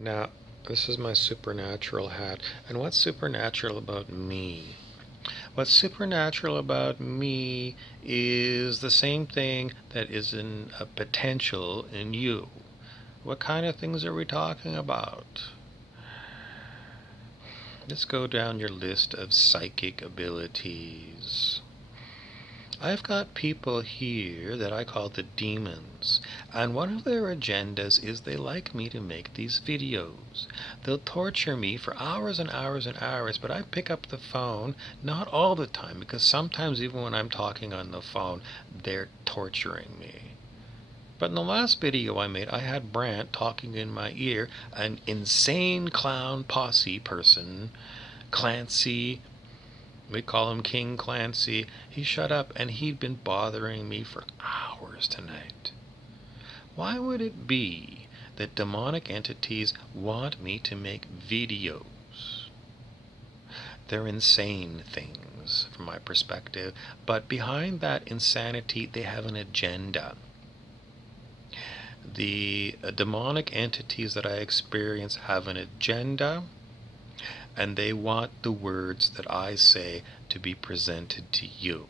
Now, this is my supernatural hat. And what's supernatural about me? What's supernatural about me is the same thing that is in a potential in you. What kind of things are we talking about? Let's go down your list of psychic abilities. I've got people here that I call the demons, and one of their agendas is they like me to make these videos. They'll torture me for hours and hours and hours, but I pick up the phone, not all the time, because sometimes even when I'm talking on the phone, they're torturing me. But in the last video I made, I had Brant talking in my ear, an insane clown posse person, Clancy. We call him King Clancy. He shut up and he'd been bothering me for hours tonight. Why would it be that demonic entities want me to make videos? They're insane things from my perspective, but behind that insanity they have an agenda. The demonic entities that I experience have an agenda, and they want the words that I say to be presented to you.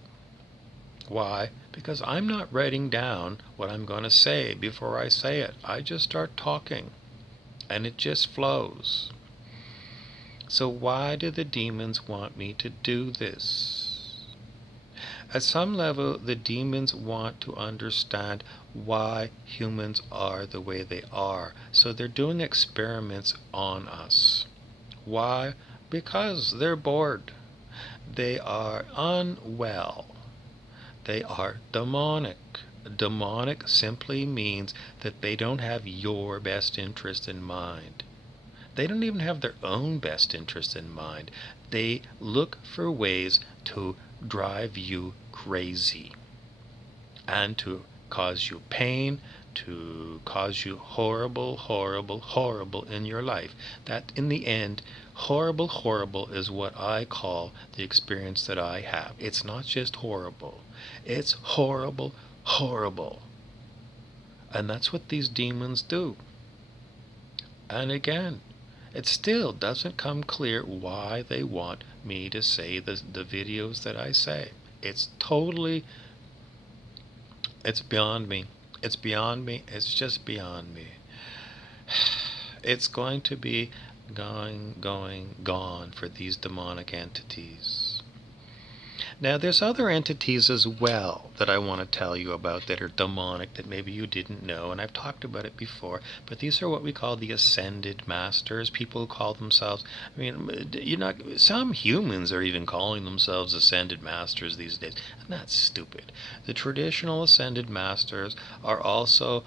Why? Because I'm not writing down what I'm going to say before I say it. I just start talking, and it just flows. So why do the demons want me to do this? At some level, the demons want to understand why humans are the way they are. So they're doing experiments on us. Why? Because they're bored. They are unwell. They are demonic. Demonic simply means that they don't have your best interest in mind. They don't even have their own best interest in mind. They look for ways to drive you crazy and to cause you pain, to cause you horrible, horrible, horrible in your life. That in the end, horrible, horrible is what I call the experience that I have. It's not just horrible. It's horrible, horrible. And that's what these demons do. And again, it still doesn't come clear why they want me to say the videos that I say. It's beyond me. It's beyond me. It's just beyond me. It's going to be gone for these demonic entities. Now, there's other entities as well that I want to tell you about that are demonic that maybe you didn't know, and I've talked about it before, but these are what we call the ascended masters. People who call themselves, some humans are even calling themselves ascended masters these days, and that's stupid. The traditional ascended masters are also,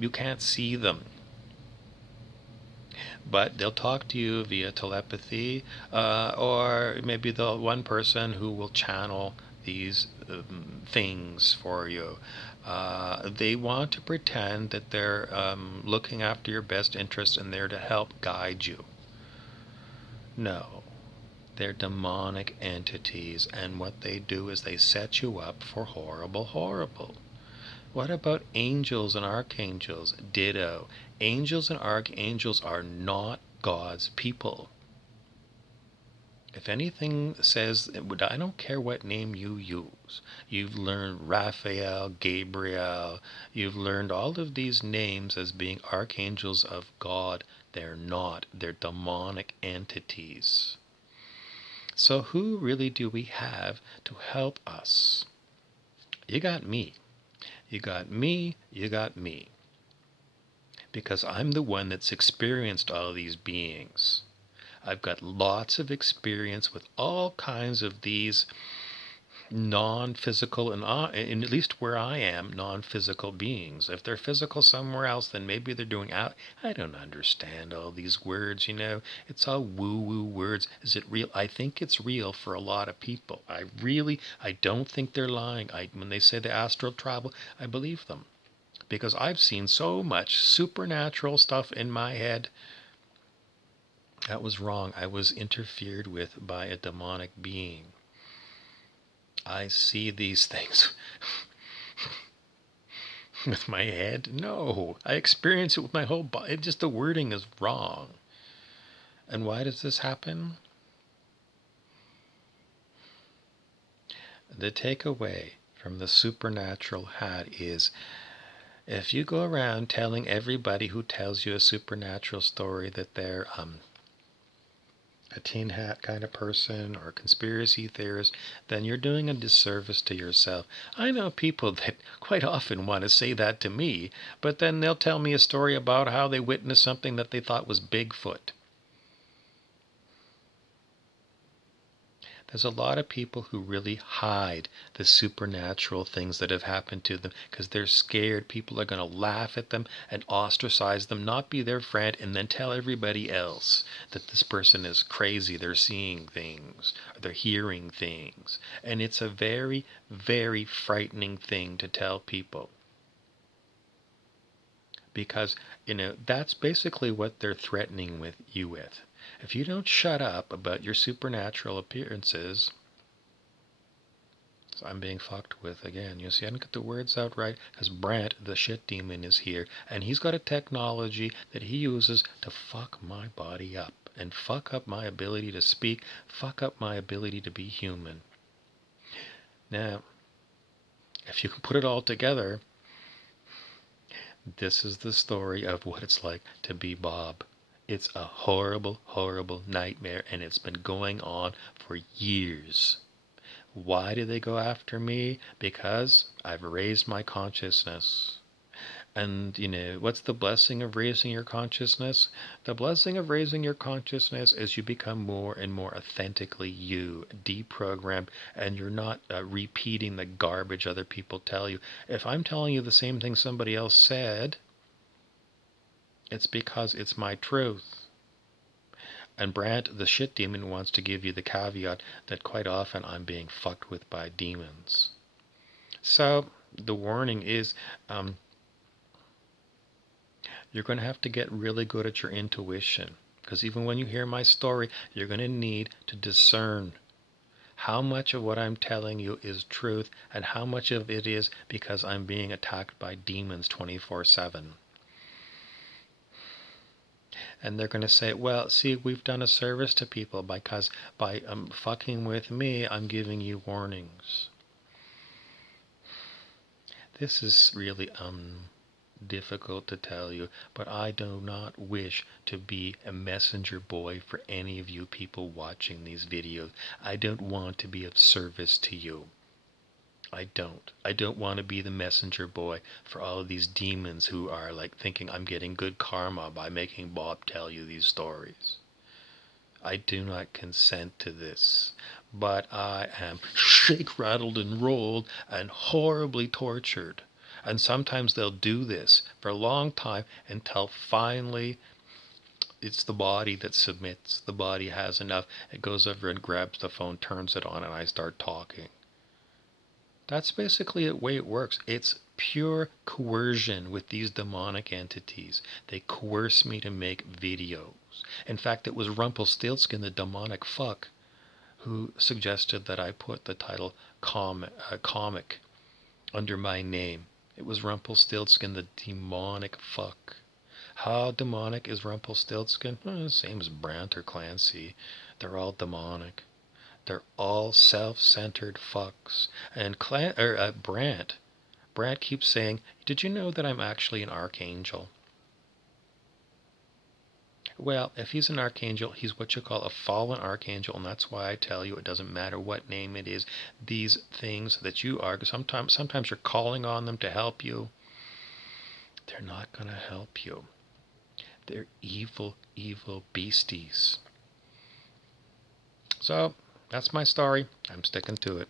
you can't see them, but they'll talk to you via telepathy, or maybe the one person who will channel these things for you. They want to pretend that they're looking after your best interest and they're to help guide you. No, they're demonic entities, and what they do is they set you up for horrible, horrible. What about angels and archangels? Ditto. Angels and archangels are not God's people. If anything says, I don't care what name you use. You've learned Raphael, Gabriel, you've learned all of these names as being archangels of God. They're not. They're demonic entities. So who really do we have to help us? You got me. You got me, you got me. Because I'm the one that's experienced all these beings. I've got lots of experience with all kinds of these non-physical, and at least where I am, non-physical beings. If they're physical somewhere else, then maybe they're doing out. I don't understand all these words, It's all woo-woo words. Is it real? I think it's real for a lot of people. I don't think they're lying. When they say the astral travel, I believe them. Because I've seen so much supernatural stuff in my head. That was wrong. I was interfered with by a demonic being. I see these things. With my head? No. I experience it with my whole body. Just the wording is wrong. And why does this happen? The takeaway from the supernatural hat is, if you go around telling everybody who tells you a supernatural story that they're a tin hat kind of person or a conspiracy theorist, then you're doing a disservice to yourself. I know people that quite often want to say that to me, but then they'll tell me a story about how they witnessed something that they thought was Bigfoot. There's a lot of people who really hide the supernatural things that have happened to them because they're scared people are going to laugh at them and ostracize them, not be their friend, and then tell everybody else that this person is crazy, they're seeing things, or they're hearing things. And it's a very, very frightening thing to tell people. Because, that's basically what they're threatening with you with. If you don't shut up about your supernatural appearances, so I'm being fucked with again. You see, I didn't get the words out right because Brant, the shit demon, is here, and he's got a technology that he uses to fuck my body up and fuck up my ability to speak, fuck up my ability to be human. Now, if you can put it all together, this is the story of what it's like to be Bob. It's a horrible, horrible nightmare, and it's been going on for years. Why do they go after me? Because I've raised my consciousness. And, what's the blessing of raising your consciousness? The blessing of raising your consciousness is you become more and more authentically you, deprogrammed, and you're not repeating the garbage other people tell you. If I'm telling you the same thing somebody else said, it's because it's my truth. And Brant, the shit demon, wants to give you the caveat that quite often I'm being fucked with by demons. So the warning is you're going to have to get really good at your intuition. Because even when you hear my story, you're going to need to discern how much of what I'm telling you is truth and how much of it is because I'm being attacked by demons 24/7. And they're going to say, well, see, we've done a service to people because by fucking with me, I'm giving you warnings. This is really difficult to tell you, but I do not wish to be a messenger boy for any of you people watching these videos. I don't want to be of service to you. I don't want to be the messenger boy for all of these demons who are like thinking I'm getting good karma by making Bob tell you these stories. I do not consent to this, but I am shake, rattled, and rolled and horribly tortured. And sometimes they'll do this for a long time until finally it's the body that submits. The body has enough. It goes over and grabs the phone, turns it on, and I start talking. That's basically the way it works. It's pure coercion with these demonic entities. They coerce me to make videos. In fact, it was Rumpelstiltskin, the demonic fuck, who suggested that I put the title comic under my name. It was Rumpelstiltskin, the demonic fuck. How demonic is Rumpelstiltskin? Same as Brant or Clancy. They're all demonic. They're all self-centered fucks. And Brant keeps saying, did you know that I'm actually an archangel? Well, if he's an archangel, he's what you call a fallen archangel, and that's why I tell you it doesn't matter what name it is. These things that you are, sometimes you're calling on them to help you. They're not going to help you. They're evil, evil beasties. So, that's my story. I'm sticking to it.